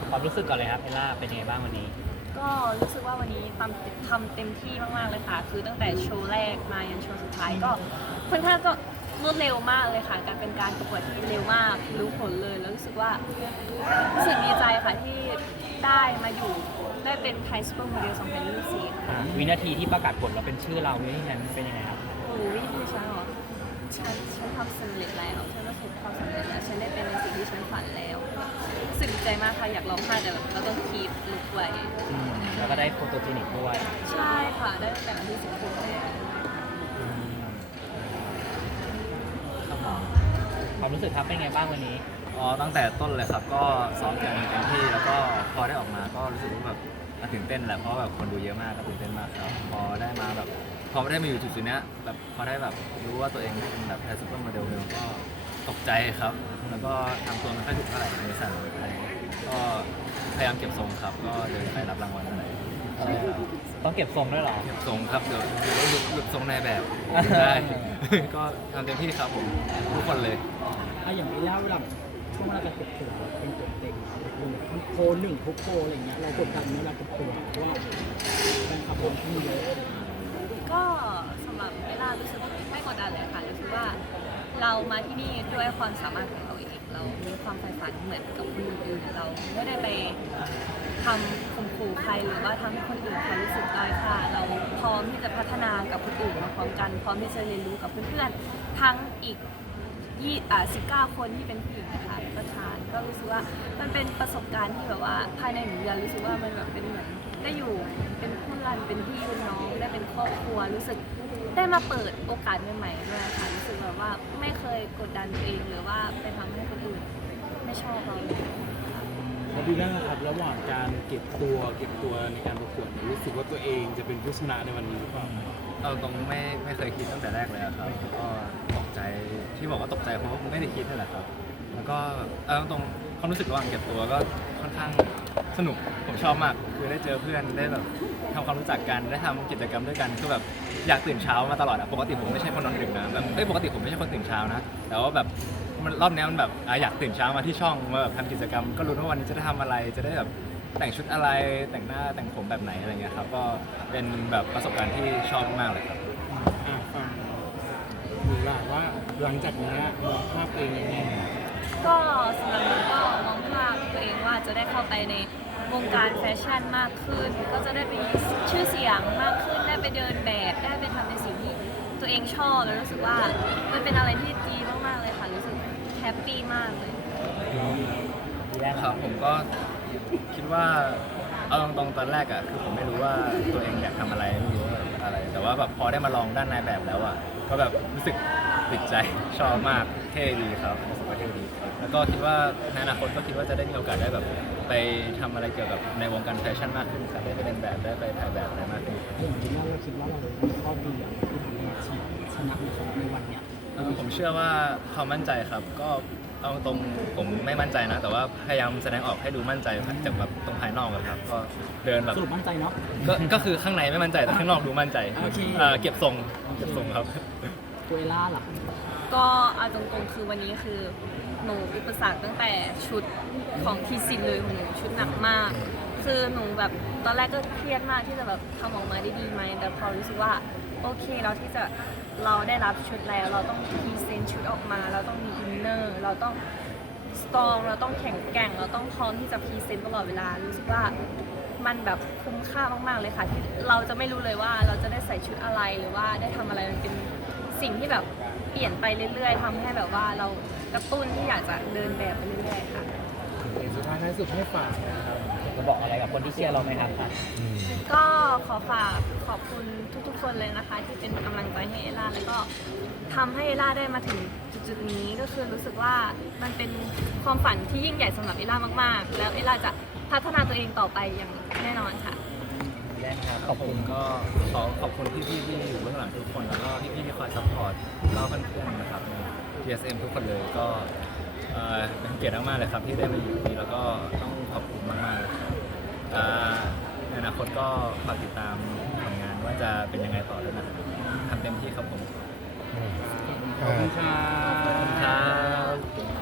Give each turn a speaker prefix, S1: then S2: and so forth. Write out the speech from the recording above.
S1: ความรู้สึกก่อนเลยครับเอล่าเป็นยังไงบ้างวันนี้
S2: ก็รู้สึกว่าวันนี้ทำเต็มที่มากๆเลยค่ะคือตั้งแต่โชว์แรกมายันโชว์สุดท้ายก็ค่อนข้างก็รวดเร็วมากเลยค่ะการเป็นการประกวดที่เร็วมากรู้ผลเลยแล้วรู้สึกดีใจค่ะที่ได้มาอยู่ได้เป็นไทยซูเปอร์โมเดล2024
S1: วินาทีที่ประกาศผลแล้วเป็นชื่อเรานี่นั้นเป็นยังไงครับ
S2: โอ้ยพี่ฉันเหรอฉันทำสำเร็จแล้วฉันประสบความสำเร็จแล้วฉันได้เป็นในสิ่งที่ฉันฝันแล้วรู้สึกดีใจมากค่ะอยากร้องไห้แต่แบบเราต้องคีปลุกไว้
S1: แล้วก็ได้โฟโตเจนิกด้วย
S2: ใช่ค่ะได้ตั้งแต่วันที่16เลย
S1: ความรู้สึกครับเป็นไงบ้างวันนี้
S3: ตั้งแต่ต้นเลยครับก็ซ้อมกันเต็มที่แล้วก็พอได้ออกมาก็รู้สึกว่าแบบตื่นเต้นแหละเพราะแบบคนดูเยอะมากก็ตื่นเต้นมากครับพอได้มาอยู่จุดๆนี้แบบพอได้แบบรู้ว่าตัวเองเป็นแบบไทยซูเปอร์โมเดลก็ตกใจครับแล้วก็ทำตัวไม่ค่อยถูกเท่าไหร่ในสั่นอะไรก็พยายามเก็บทรงครับก็เดินไปรับรางวัลอะไร
S1: ต้องเก็บทรงด้วยหรอ
S3: เก็บทรงครับเดี๋ยวหลุดทรงในแบบได้ก็ทำเต็มที่ครับผมทุกคนเลย
S4: อย่างระยะเวลาช่วงเวลาจะเก็บตัวเป็นตัวเต็งทุกโพหนึ่งทุกโพอะไรเงี้ยเรากดดันไหมเราเก็บตัวเพราะว่าแฟนคลับคนที่เยอะ
S2: ก็สำหรับเวลารู้สึกไม่กดดันเลยค่ะรู้สึกว่าเรามาที่นี่ด้วยความสามารถของเราเองเรามีความใฝ่ฝันเหมือนกับคนอื่นเราไม่ได้ไปทำข่มขู่ใครหรือว่าทำให้คนอื่นเขารู้สึกด้อยค่าเราพร้อมที่จะพัฒนากับคนอื่นมาพร้อมกันพร้อมที่จะเรียนรู้กับเพื่อนๆทั้งอีก19 คนที่เป็นผู้หญิงนะคะประธานก็รู้สึกว่ามันเป็นประสบการณ์ที่แบบว่าภายใน1 เดือนรู้สึกว่ามันแบบเป็นเหมือนได้อยู่เป็นเพื่อนเป็นพี่เป็นน้องได้เป็นครอบครัวรู้สึกได้มาเปิดโอกาสใหม่ๆด้วยค่ะรู้สึกแบบว่าไม่เคยกดดันตัวเองหรือว่าไปทำให้คนอื่นไม่ชอบเราเลย
S4: พอดีนะครับระหว่างการเก็บตัวในการประกวดรู้สึกว่าตัวเองจะเป็นผู้ชนะในวันนี้หรือเปล่า
S3: เราตรงไม่เคยคิดตั้งแต่แรกเลยครับก็ตกใจที่บอกว่าตกใจเพราะว่าไม่ได้คิดนั่นแหละครับแล้วก็ตรงความรู้สึกระหว่างเก็บตัวก็ค่อนข้างสนุกผมชอบมากคือได้เจอเพื่อนได้แบบทำความรู้จักกันได้ทำกิจกรรมด้วยกันคือแบบอยากตื่นเช้ามาตลอดปกติผมไม่ใช่คนนอนดึกนะแบบปกติผมไม่ใช่คนตื่นเช้านะแต่ว่าแบบรอบนี้มันแบบอยากตื่นเช้ามาที่ช่องมาแบบทำกิจกรรมก็รู้ว่าวันนี้จะได้ทำอะไรจะได้แบบแต่งชุดอะไรแต่งหน้าแต่งผมแบบไหนอะไรเงี้ยครับก็เป็นแบบประสบการณ์ที่ชอบมากเลยครับ
S4: ฟังหรือว่าหลังจากนี้มองภาพเองยังไง
S2: ก็สำหรับหนูก็มองภาพตัวเองว่าจะได้เข้าไปในวงการแฟชั่นมากขึ้นก็จะได้ไปชื่อเสียงมากขึ้นได้ไปเดินแบบได้ไปทำในสิ่งที่ตัวเองชอบแล้วรู้สึกว่ามันเป็นอะไรที่ดีมากๆเลยค่ะรู้สึกแฮปปี้มากเลย
S3: ครับผมก็คิดว่าเอาตรงๆตอนแรกคือผมไม่รู้ว่าตัวเองอยากทำอะไรไม่รู้อะไรแต่ว่าแบบพอได้มาลองด้านนายแบบแล้วก็แบบรู้สึกติดใจชอบมากเท่ดีครับรู้สึกว่าเท่ดีแล้วก็คิดว่าในอนาคตก็คิดว่าจะได้มีโอกาสได้แบบไปทำอะไรเกี่ยวกับในวงการแฟชั่นมากขึ้นครับได้ไปเรียนแบบได้ไปถ่ายแบบอะไรมากขึ้น
S4: อย่างที่เราคิดว่าเรามีข้อดีอย่างที่ทำให้ชนะในวันเนี้ย
S3: ผมเชื่อว่าความมั่นใจครับก็เอาตรงผมไม่มั่นใจนะแต่ว่าพยายามแสดงออกให้ดูมั่นใจจากแบบตรงภายนอกครับก็เดินแบบ
S4: สรุปมั่นใจเนาะ
S3: ก็คือข้างในไม่มั่นใจแต่ข้างนอกดูมั่นใจเก็บทรงครับ
S4: ตัวเอล่าล่ะ
S2: ก็เอาตรงๆคือวันนี้คือหนูอุปสรรคตั้งแต่ชุดของทีซินเลยของหนูชุดหนักมากคือหนูแบบตอนแรกก็เครียดมากที่จะแบบทำออกมาได้ดีไหมแต่พอรู้สึกว่าโอเคเราได้รับชุดแล้วเราต้องพรีเซนต์ชุดออกมาเราต้องมีอินเนอร์เราต้องสตรองเราต้องแข็งแกร่งเราต้องพร้อมที่จะพรีเซนต์ตลอดเวลารู้สึกว่ามันแบบคุ้มค่ามากๆเลยค่ะที่เราจะไม่รู้เลยว่าเราจะได้ใส่ชุดอะไรหรือว่าได้ทำอะไรมันเป็นสิ่งที่แบบเปลี่ยนไปเรื่อยๆทำให้แบบว่าเรากระตุ้นที่อยากจะเดินแบบไปเรื่อยๆค่ะ
S4: สุดท้ายท้ายสุดให้ฝากนะครับ
S1: จะบอกอะไรกับคนที่เชียร์เราไหมครับ
S2: ก็ขอฝากขอบคุณทุกๆคนเลยนะคะที่เป็นกำลังใจให้เอล่าแล้วก็ทำให้เอล่าได้มาถึงจุดๆนี้ก็คือรู้สึกว่ามันเป็นความฝันที่ยิ่งใหญ่สำหรับเอล่ามากๆแล้วเอล่าจะพัฒนาตัวเองต่อไปอย่างแน่นอนค่ะ
S3: ขอบคุณก็ขอบคุณพี่ๆที่อยู่เบื้องหลังทุกคนแล้วก็พี่ๆที่คอยซัพพอร์ตเราเพื่อนๆนะครับใน TSM ทุกคนเลยก็เป็นเกียรติมากๆเลยครับที่ได้มาอยู่ตรงนี้แล้วก็ต้องขอบคุณมากๆเลยครับในอนาคตก็ฝากติดตามผลงานว่าจะเป็นยังไงต่อด้วยนะครับทำเต็มที่ครับผม
S4: ขอบคุณครั
S3: บ